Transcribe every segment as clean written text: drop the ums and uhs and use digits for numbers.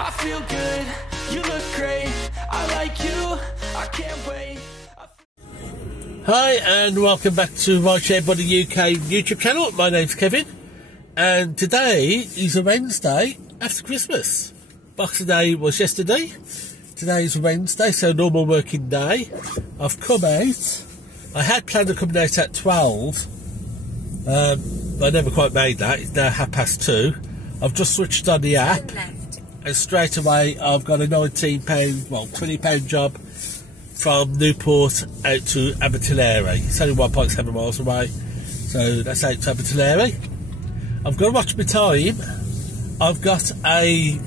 I feel good, you look great, I like you, I can't wait. Hi and welcome back to Rideshare by the UK YouTube channel. My name's Kevin and today is a Wednesday after Christmas. Boxing Day was yesterday. Today is Wednesday, so normal working day. I've come out. I had planned on coming out at 12, but I never quite made that. It's now 2:30. I've just switched on the app and straight away I've got a £19, well £20 job from Newport out to Abbotsford. It's only 1.7 miles away, so that's out to Abbotsford. I've got to watch my time. I've got a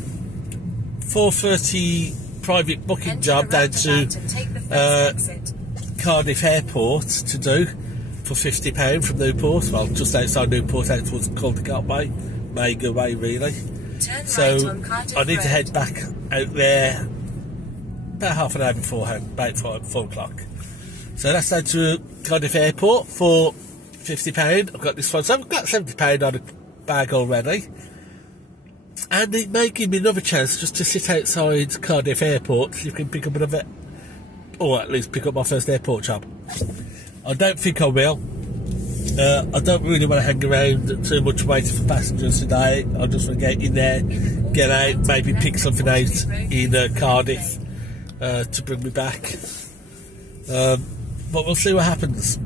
4:30 private booking job down to Cardiff Airport to do for £50 from Newport, well just outside Newport, out towards Cardiff Way, Mega Way really. So I need to head back out there about half an hour beforehand, about 4 o'clock. So that's down to Cardiff Airport for £50. I've got this one, so I've got £70 on a bag already. And it may give me another chance just to sit outside Cardiff Airport so you can pick up another, or at least pick up my first airport job. I don't think I will. I don't really want to hang around too much waiting for passengers today. I just want to get in there, get out, maybe pick something out in Cardiff to bring me back. But we'll see what happens.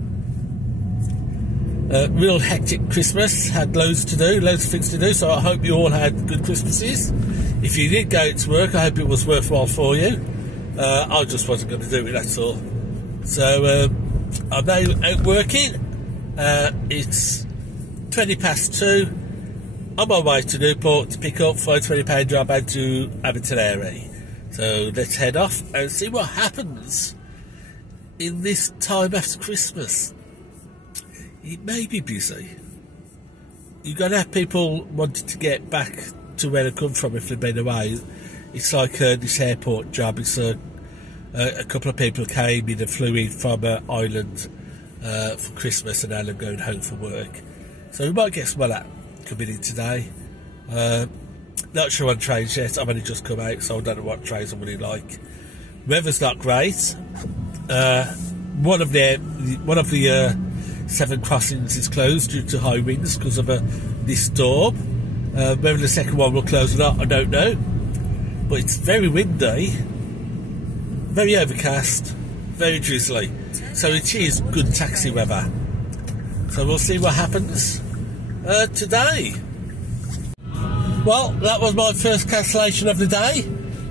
Real hectic Christmas, had loads to do, loads of things to do, so I hope you all had good Christmases. If you did go to work, I hope it was worthwhile for you. I just wasn't going to do it, that's all. So I'm now out working. It's 2:20. On my way to Newport to pick up for a £20 job out to Abbotsford. So let's head off and see what happens in this time after Christmas. It may be busy. You're going to have people wanting to get back to where they come from if they've been away. It's like this airport job. It's a couple of people came in and flew in from Ireland for Christmas and now they're going home for work. So we might get some of that coming in today. Not sure on trains yet. I've only just come out, so I don't know what trains I'm really like. Weather's not great. One of the 7 crossings is closed due to high winds because of this storm. Whether the second one will close or not, I don't know. But it's very windy, very overcast, very drizzly. So it is good taxi weather. So we'll see what happens today. Well, that was my first cancellation of the day.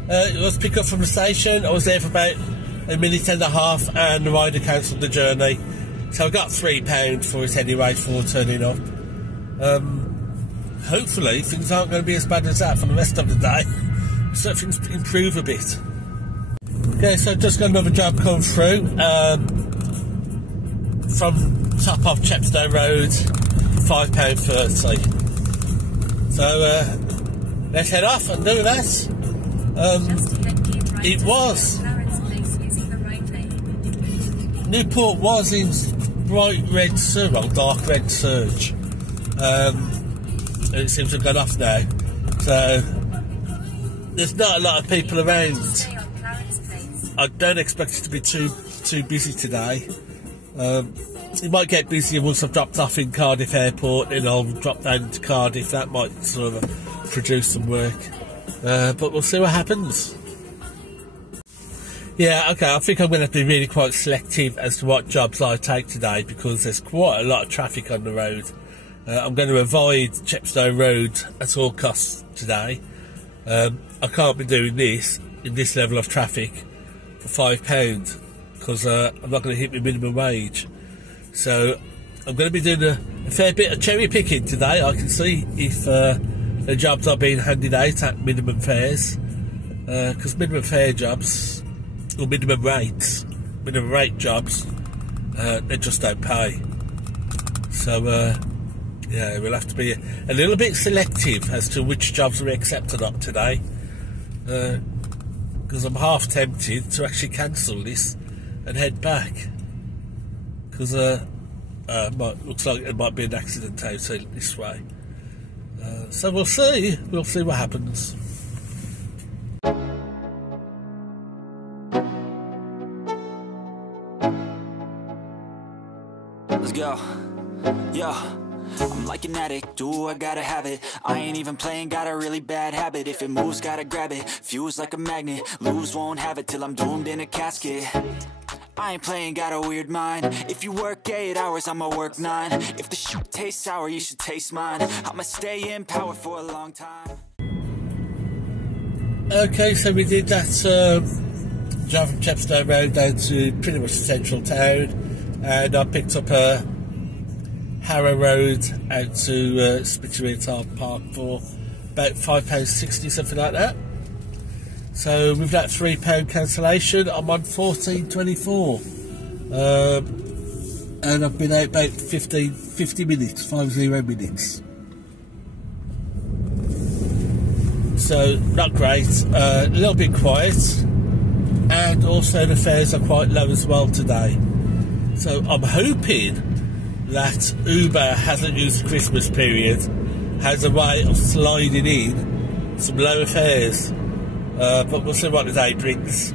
It was pick up from the station. I was there for about a minute and a half and the rider cancelled the journey. So I got £3 for it anyway for turning up. Hopefully things aren't going to be as bad as that for the rest of the day. So things improve a bit. Okay, so I've just got another job come through from top of Chepstow Road, £5.30. So let's head off and do that. It was Newport was in bright red surge, well, dark red surge. It seems to have gone off now. So there's not a lot of people around. I don't expect it to be too busy today. It might get busier once I've dropped off in Cardiff Airport and I'll drop down into Cardiff. That might sort of produce some work. But we'll see what happens. Yeah, okay, I think I'm going to have to be really quite selective as to what jobs I take today because there's quite a lot of traffic on the road. I'm going to avoid Chepstow Road at all costs today. I can't be doing this in this level of traffic for £5 because I'm not going to hit my minimum wage. So I'm going to be doing a fair bit of cherry picking today. I can see if the jobs are being handed out at minimum fares because minimum fare jobs or minimum rate jobs, they just don't pay. So yeah, we'll have to be a little bit selective as to which jobs we accept or not today, because I'm half tempted to actually cancel this and head back because looks like it might be an accident out this way. So we'll see what happens. go. Yo, I'm like an addict, ooh, I gotta have it. I ain't even playing, got a really bad habit. If it moves, gotta grab it, fuse like a magnet. Lose, won't have it till I'm doomed in a casket. I ain't playing, got a weird mind. If you work 8 hours, I'ma work 9. If the shoot tastes sour, you should taste mine. I'ma stay in power for a long time. Okay, so we did that drive from Chepstow Road down to pretty much central town, and I picked up Harrow Road out to Spitalfields Park for about £5.60, something like that. So with that £3 cancellation, I'm on 14.24, and I've been out about 50 minutes, 50 minutes. So not great, a little bit quiet, and also the fares are quite low as well today. So I'm hoping that Uber hasn't used the Christmas period, has a way of sliding in some lower fares. But we'll see what the day brings.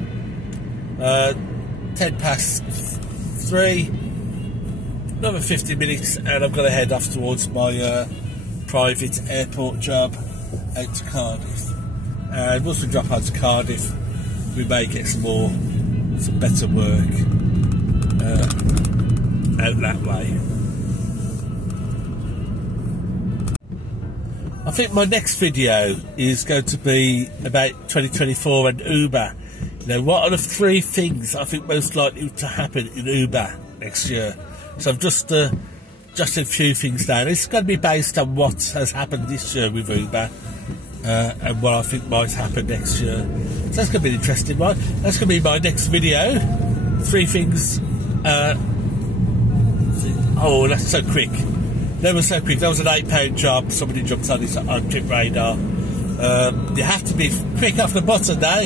3:10, another 50 minutes, and I'm going to head off towards my private airport job out to Cardiff. And once we drop out to Cardiff, we may get some better work out that way. I think my next video is going to be about 2024 and Uber. You know, what are the 3 things I think most likely to happen in Uber next year? So I've just a few things down. It's going to be based on what has happened this year with Uber and what I think might happen next year. So that's going to be an interesting one. That's going to be my next video. 3 things. Oh, that's so quick. That was so quick. That was an £8 job. Somebody jumped on it on Trip Radar. You have to be quick off the button now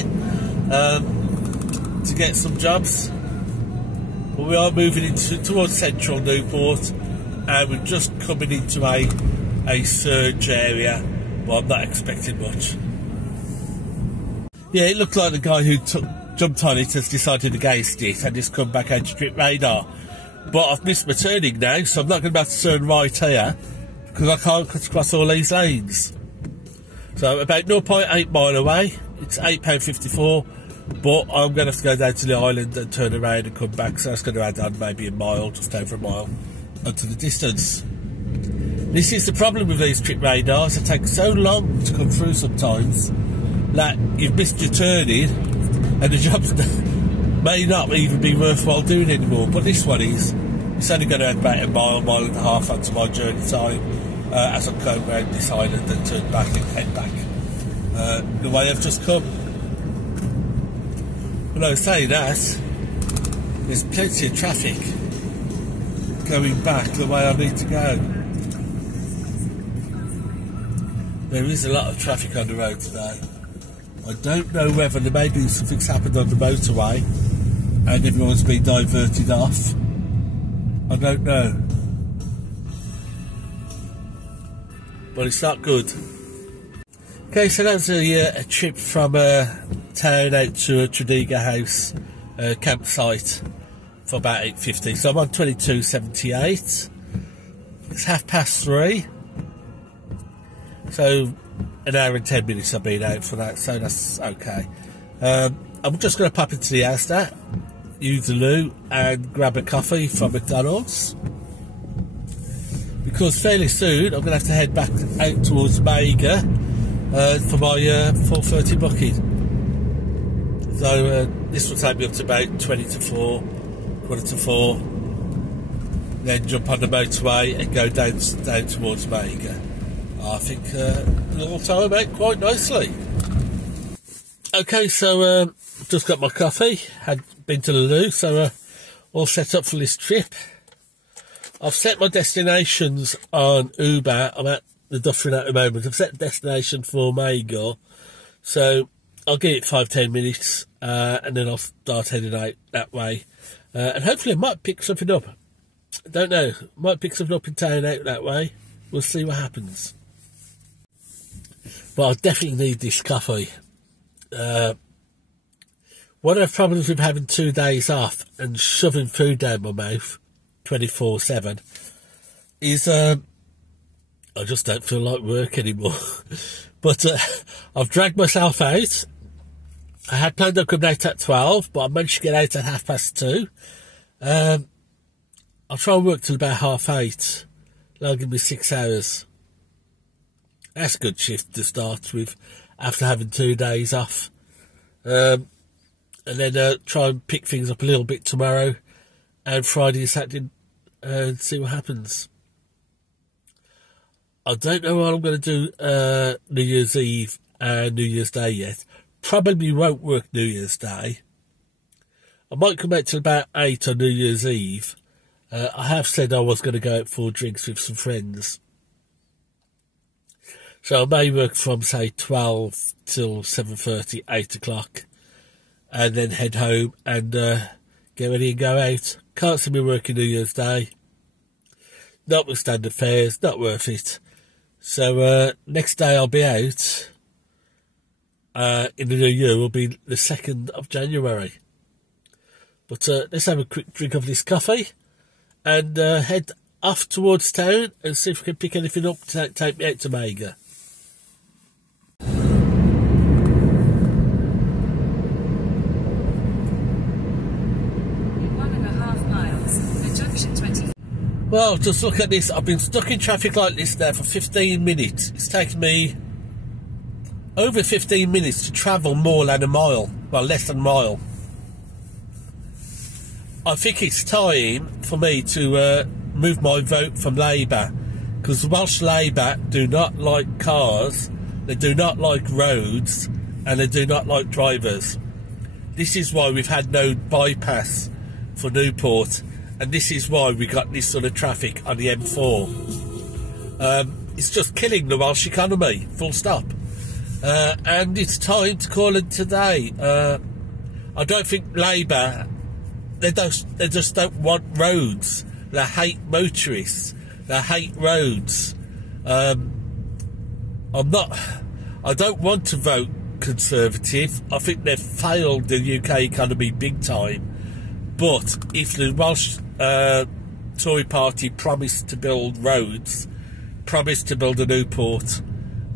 to get some jobs. But we are moving towards central Newport, and we're just coming into a surge area. But I'm not expecting much. Yeah, it looked like the guy who jumped on it has decided against it and just come back out to Trip Radar. But I've missed my turning now, so I'm not going to be able to turn right here because I can't cut across all these lanes. So about 0.8 mile away, it's £8.54, but I'm going to have to go down to the island and turn around and come back, so that's going to add on maybe a mile, just over a mile, onto the distance. This is the problem with these Trip Radars. They take so long to come through sometimes that you've missed your turning and the job's may not even be worthwhile doing anymore, but this one is. It's only going to add about a mile and a half onto my journey time as I'm going around this island and turn back and head back the way I've just come. When I was saying that, there's plenty of traffic going back the way I need to go. There is a lot of traffic on the road today. I don't know whether there may be something's happened on the motorway and everyone's been diverted off. I don't know. But it's not good. Okay, so that was a trip from town out to a Tredegar House campsite for about 8.50. So I'm on 22.78. It's 3:30. So an hour and 10 minutes I've been out for that, so that's okay. I'm just going to pop into the Asda, use the loo and grab a coffee from McDonald's, because fairly soon I'm going to have to head back out towards Mega for my 4:30 booking. So this will take me up to about 20 to 4, quarter to 4, then jump on the motorway and go down towards Mega. I think it'll time out quite nicely. Okay, so just got my coffee, had been to the loo, so all set up for this trip. I've set my destinations on Uber. I'm at the Dufferin at the moment. I've set the destination for Maygo, so I'll give it 5-10 minutes and then I'll start heading out that way. And hopefully I might pick something up. I don't know, might pick something up in town out that way. We'll see what happens. But I definitely need this coffee. One of the problems with having 2 days off and shoving food down my mouth 24/7 is I just don't feel like work anymore. But I've dragged myself out. I had planned on coming out at 12, but I managed to get out at 2:30. I'll try and work till about 7:30. That'll give me 6 hours. That's a good shift to start with after having 2 days off. And then try and pick things up a little bit tomorrow and Friday and Saturday and see what happens. I don't know what I'm going to do New Year's Eve and New Year's Day yet. Probably won't work New Year's Day. I might come out till about 8 on New Year's Eve. I have said I was going to go out for drinks with some friends. So I may work from, say, 12 till 7:30, 8 o'clock. And then head home and get ready and go out. Can't see me working New Year's Day. Notwithstanding fares, not worth it. So next day I'll be out in the new year will be the 2nd of January. But let's have a quick drink of this coffee and head off towards town and see if we can pick anything up to take me out to Mega. Well, just look at this. I've been stuck in traffic like this now for 15 minutes. It's taken me over 15 minutes to travel more than a mile. Well, less than a mile. I think it's time for me to move my vote from Labour. Because Welsh Labour do not like cars, they do not like roads, and they do not like drivers. This is why we've had no bypass for Newport. And this is why we got this sort of traffic on the M4. It's just killing the Welsh economy, full stop. And it's time to call it today. I don't think Labour, they just don't want roads. They hate motorists. They hate roads. I don't want to vote Conservative. I think they've failed the UK economy big time. But if the Welsh Tory party promised to build roads, promised to build a Newport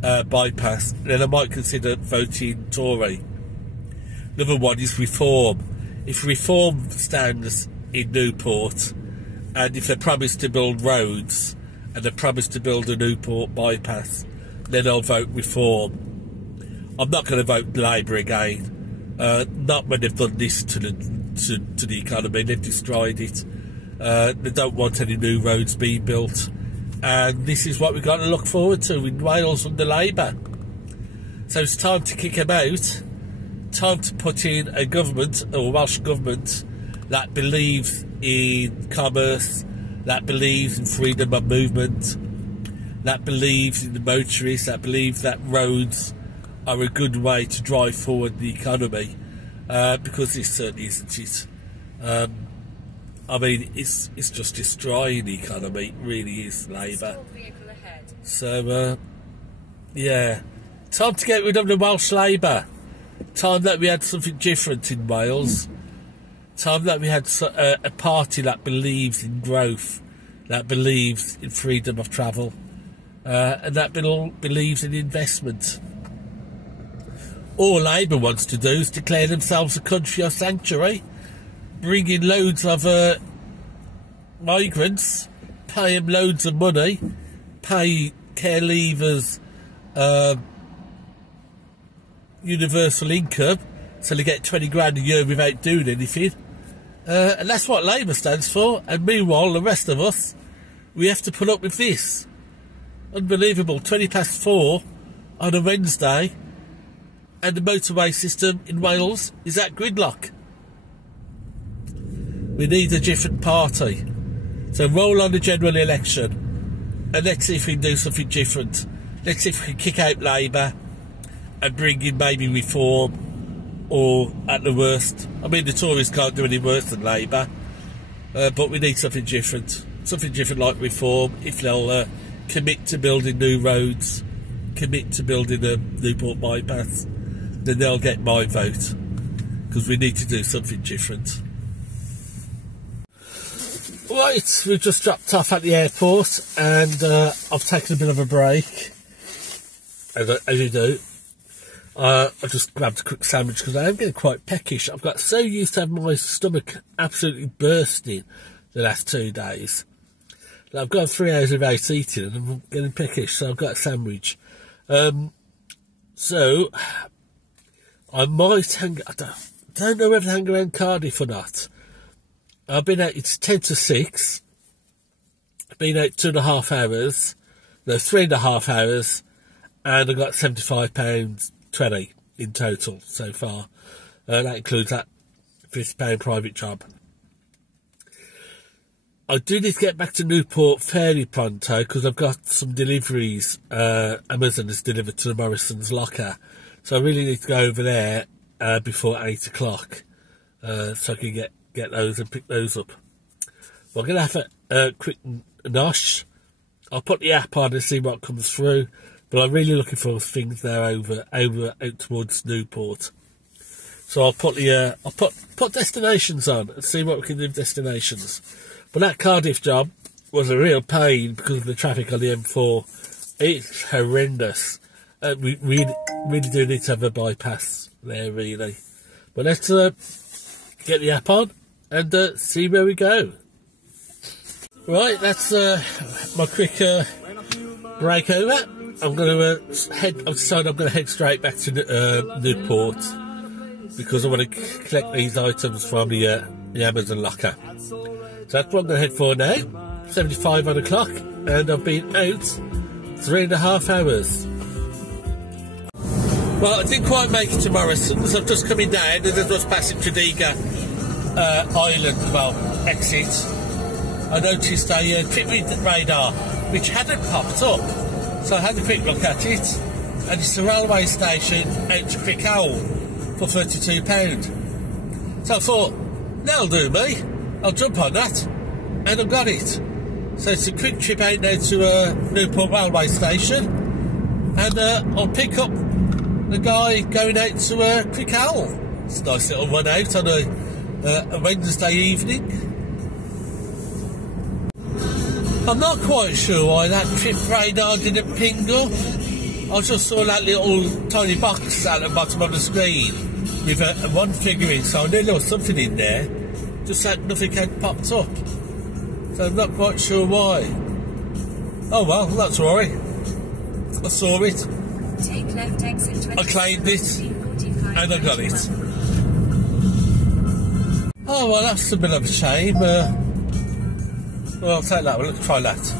bypass, then I might consider voting Tory. Another one is reform. If reform stands in Newport, and if they promise to build roads, and they promise to build a Newport bypass, then I'll vote reform. I'm not going to vote Labour again. Not when they've done this to the economy. They've destroyed it. They don't want any new roads being built, and this is what we've got to look forward to in Wales under Labour. So it's time to kick them out. Time to put in a government, or Welsh government, that believes in commerce, that believes in freedom of movement, that believes in the motorists, that believes that roads are a good way to drive forward the economy. Because this certainly isn't it. I mean, it's just destroying the economy. It really is, Labour. So, yeah. Time to get rid of the Welsh Labour. Time that we had something different in Wales. Time that we had a party that believes in growth, that believes in freedom of travel, and that believes in investment. All Labour wants to do is declare themselves a country of sanctuary, bring in loads of migrants, pay them loads of money, pay care leavers universal income, so they get 20 grand a year without doing anything. And that's what Labour stands for. And meanwhile, the rest of us, we have to put up with this. Unbelievable. 4:20 on a Wednesday, and the motorway system in Wales is at gridlock. We need a different party. So roll on the general election, and let's see if we can do something different. Let's see if we can kick out Labour and bring in maybe reform, or at the worst, I mean the Tories can't do any worse than Labour, but we need something different like reform. If they'll commit to building new roads, commit to building a Newport bypass, then they'll get my vote, because we need to do something different. Right, we've just dropped off at the airport and I've taken a bit of a break, as you do. I just grabbed a quick sandwich because I am getting quite peckish. I've got so used to having my stomach absolutely bursting the last 2 days. I've got 3 hours without eating and I'm getting peckish, so I've got a sandwich. So, I might hang... I don't know whether to hang around Cardiff or not. I've been out, it's 10 to 6. I've been out 2.5 hours. No, 3.5 hours. And I got £75.20 in total so far. That includes that £50 private job. I do need to get back to Newport fairly pronto because I've got some deliveries. Amazon has delivered to the Morrison's locker. So I really need to go over there before 8 o'clock so I can get those and pick those up. Well, I'm going to have a quick nosh. I'll put the app on and see what comes through. But I'm really looking for things now over out towards Newport. So I'll put put destinations on and see what we can do with destinations. But that Cardiff job was a real pain because of the traffic on the M4. It's horrendous. We really do need to have a bypass there, really. But let's get the app on and see where we go. Right, that's my quick break over. I'm going to I've decided I'm going to head straight back to Newport because I want to collect these items from the Amazon locker. So that's what I'm going to head for now. 75 on the clock, and I've been out 3.5 hours. Well, I didn't quite make it to Morrison's. I'm just coming down and I was passing Tredegar Island, exit. I noticed a trip radar which hadn't popped up. So I had a quick look at it, and it's a railway station out to Crickhowell for £32. So I thought, that'll do me. I'll jump on that, and I've got it. So it's a quick trip out now to Newport railway station, and I'll pick up the guy going out to Crickhowell. It's a nice little run out on a Wednesday evening. I'm not quite sure why that trip radar didn't ping up. I just saw that little tiny box at the bottom of the screen with one figure in, so I knew there was something in there, just that nothing had popped up. So I'm not quite sure why. Oh well, not to worry. I saw it, take left exit I claimed it, and I got it. Oh well, that's a bit of a shame. Well, I'll take that one, let's try that.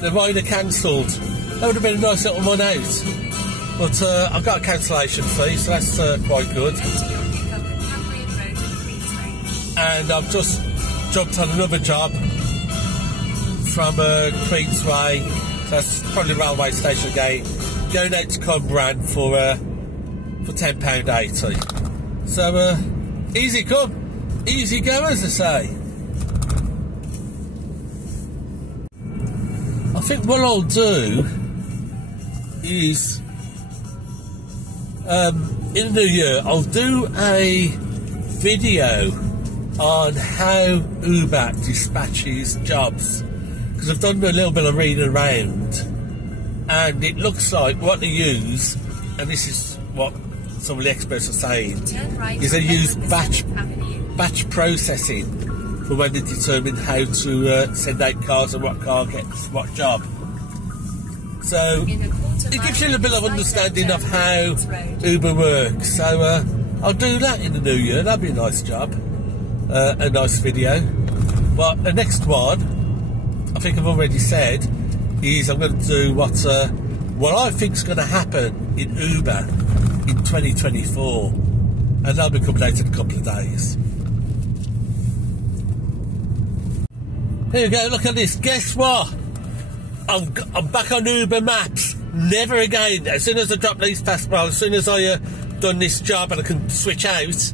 The rider cancelled. That would have been a nice little run out. But I've got a cancellation fee, so that's quite good. And I've just jumped on another job from Queensway. So that's probably railway station again. Going out to Cumberland for £10.80. So easy come, easy go, as I say. I think what I'll do is, in the new year, I'll do a video on how Uber dispatches jobs, because I've done a little bit of reading around, and it looks like what they use, and this is what some of the experts are saying, is they use batch processing for when they determine how to send out cars and what car gets what job. So it gives you a little bit of understanding of how Uber works. So I'll do that in the new year. That'd be a nice job, a nice video. But the next one, I think I've already said, is I'm going to do what I think is going to happen in Uber in 2024, and that'll be coming out in a couple of days. Here we go, look at this. Guess what? I'm back on Uber Maps. Never again. As soon as I drop these past, well, as soon as I done this job and I can switch out,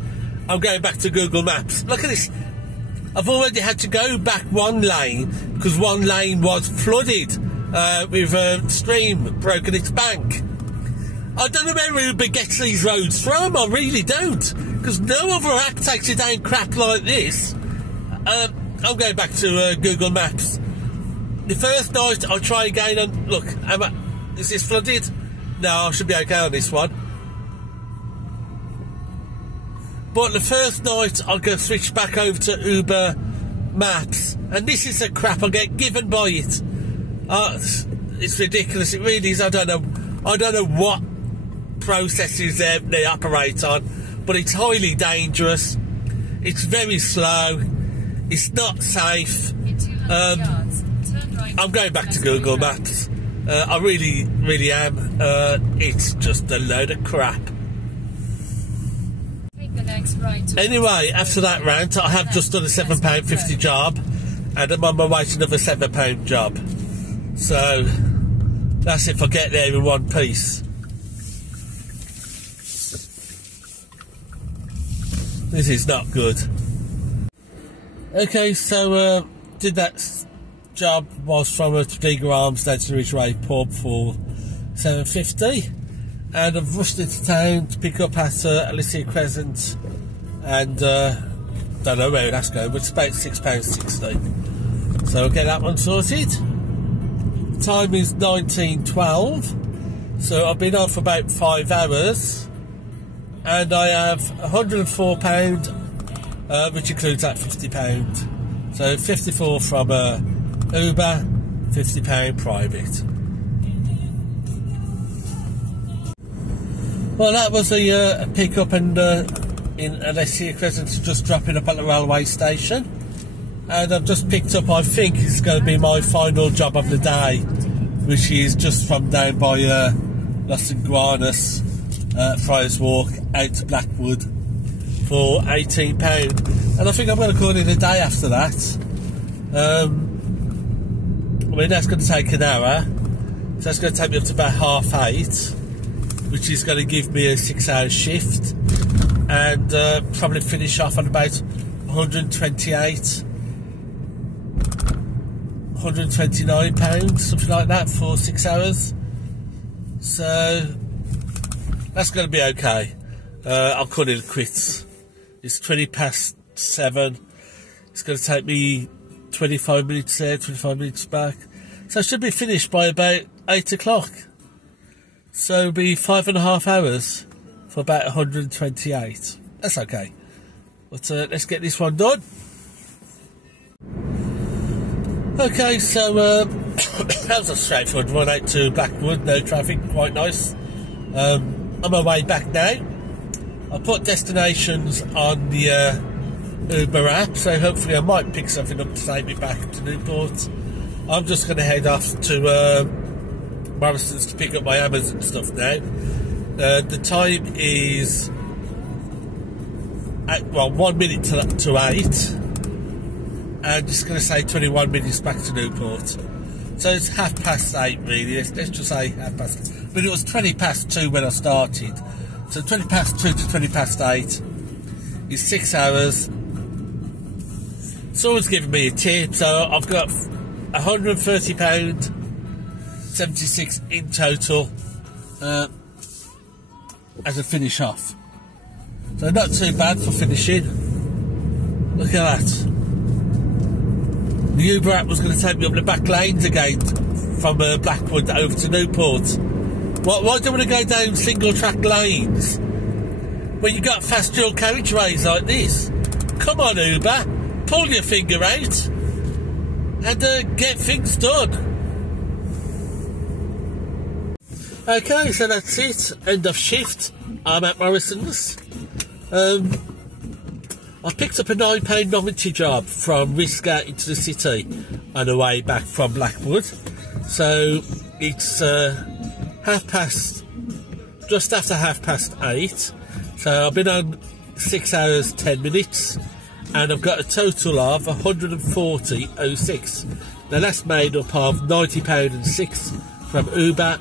I'm going back to Google Maps. Look at this. I've already had to go back one lane because one lane was flooded with a stream broken its bank. I don't know where Uber gets these roads from. I really don't, because no other app takes it down crap like this. I'm going back to Google Maps. The first night I'll try again and look, is this flooded? No, I should be okay on this one. But the first night I'll go switch back over to Uber Maps, and this is the crap I get given by it. It's ridiculous, it really is. I don't know what processes they operate on, but it's highly dangerous. It's very slow. It's not safe. I'm going back to Google Maps. I really am. It's just a load of crap. Anyway, after that rant, I have just done a £7.50 job, and I'm on my way to another £7 job. So that's if I get there in one piece. This is not good. Okay, so did that job was from Tredegar Arms down to the Rideshare pub for £7.50, and I've rushed into town to pick up at Alicia Crescent, and don't know where that's going, but it's about £6.60. So I'll get that one sorted. The time is 19:12, so I've been on for about 5 hours, and I have £104, which includes that £50. So 54 from Uber, £50 private. Well, that was a pick-up and in Alicia Crescent, just dropping up at the railway station. And I've just picked up, I think it's going to be my final job of the day, which is just from down by Los Iguanas, Friars Walk, out to Blackwood for £18. And I think I'm going to call it a day after that. I mean, that's going to take an hour, so that's going to take me up to about 8:30, which is going to give me a 6-hour shift, and probably finish off on about £129, something like that, for 6 hours. So that's going to be okay. I'll call it quits. It's 7:20. It's going to take me 25 minutes there, 25 minutes back. So I should be finished by about 8 o'clock. So it'll be 5.5 hours for about 128. That's okay. But let's get this one done. Okay, so that was a straightforward one out to Blackwood, no traffic, quite nice. On my way back now. I'll put destinations on the Uber app, so hopefully I might pick something up to take me back to Newport. I'm just going to head off to Morrison's to pick up my Amazon stuff now. The time is 1 minute to 8, and it's going to say 21 minutes back to Newport. So it's 8:30 really. Let's just say 8:30. But it was 2:20 when I started. So 2:20 to 2:08 is 6 hours. Someone's given me a tip, so I've got £130.76 in total as a finish off. So not too bad for finishing. Look at that. The Uber app was going to take me up the back lanes again from Blackwood over to Newport. Why do you want to go down single track lanes when you got fast dual carriageways like this? Come on, Uber, pull your finger out and get things done. Okay, so that's it. End of shift. I'm at Morrison's. I picked up a £9 novelty job from Risca into the city on the way back from Blackwood. So it's just after 8:30. So I've been on 6 hours 10 minutes, and I've got a total of 140.06. Now that's made up of £90.06 from Uber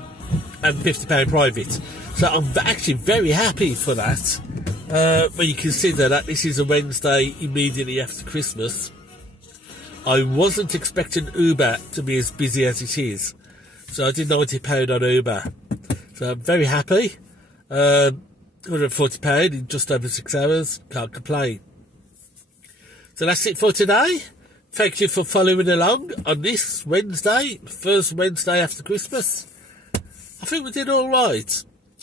and £50 private. So I'm actually very happy for that. When you consider that this is a Wednesday immediately after Christmas. I wasn't expecting Uber to be as busy as it is, so I did £90 on Uber. So I'm very happy. £140 in just over 6 hours. Can't complain. So that's it for today. Thank you for following along on this Wednesday, first Wednesday after Christmas. I think we did all right.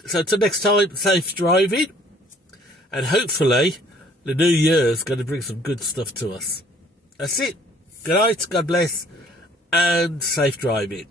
So till next time, safe driving. And hopefully, the new year's going to bring some good stuff to us. That's it. Good night, God bless, and safe driving.